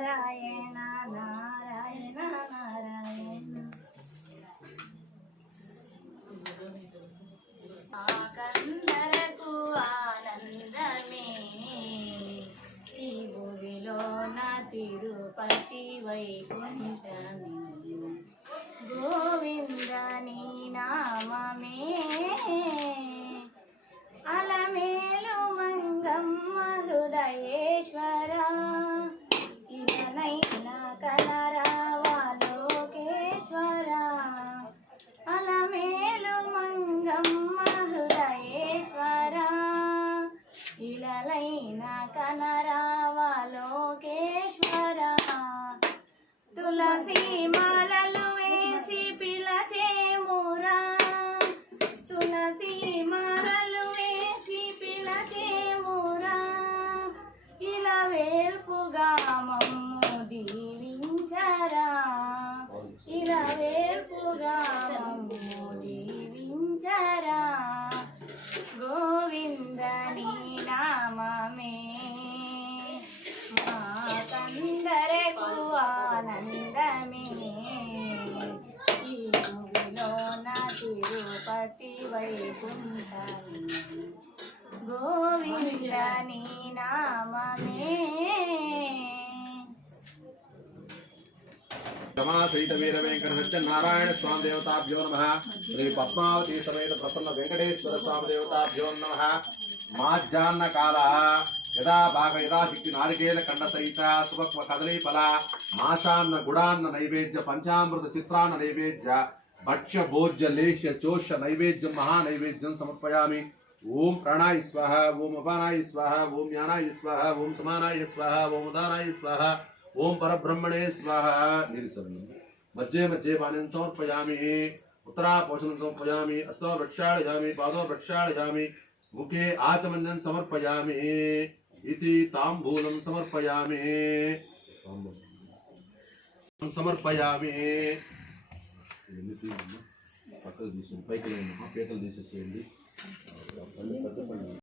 నారాయణ నారాయణ నారాయణ. ఆకందరకు ఆనందమే. ఈ నా తిరుపతి వైకుంఠమే. గోవింద నీ నామమే. అలమేలు మంగమ్మ హృదయే ఇదనైనా కలరావా లోకేశ్వర అలమేలు మంగమ్మ హృదయేశ్వర ఇలలైన కనరావా లోకేశ్వర తులసి మాలలు వేసి పిలచేమురా తులసి మాలలు వేసి పిలచేమురా ఇలా వేల్పుగా మమ్ము తిరుపతి వైకుంఠమే గోవింద నీ నామమే. రమా వీర వెంకట సత్య నారాయణ స్వామి దేవతాభ్యో నమ. శ్రీ పద్మావతి సమేత ప్రసన్న వెంకటేశ్వర స్వామి దేవతాభ్యో నమ. మాధ్యాహ్న కాల యదా భాగ యదా శక్తి నారికేల ఖండ సహిత శుభక్వ కదలీ ఫల మాషాన్న గుడాన్న నైవేద్య పంచామృత చిత్రాన్న నైవేద్య. भक्ष्य भोज्य लेश्य चोष नैवेद्य महानैवेद्य समर्पयामि। ओम प्राणाय स्वाह ओम अपानाय स्वाह ओम ज्ञानाय स्वाह ओम समानाय स्वाह ओम उदानाय स्वाह ओम परब्रह्मणे स्वाहा। निर्चरणम् मज्जे मज्जे पानी समर्पयामी। उत्तरा पोषण समर्पयामि। अस्त समर्पयामि हस्तौ पाद पादौ प्रक्षालयामि मुखे आचमन्यं समर्पयामि। इति ताम्बूलं समर्पयामि। समर्पयामि। సమర్పయామి సమర్పయామి పక్కకు తీసేయండి. పైకి లేండి పీకలు తీసేసేయండి. పళ్ళు పెద్ద పళ్ళు.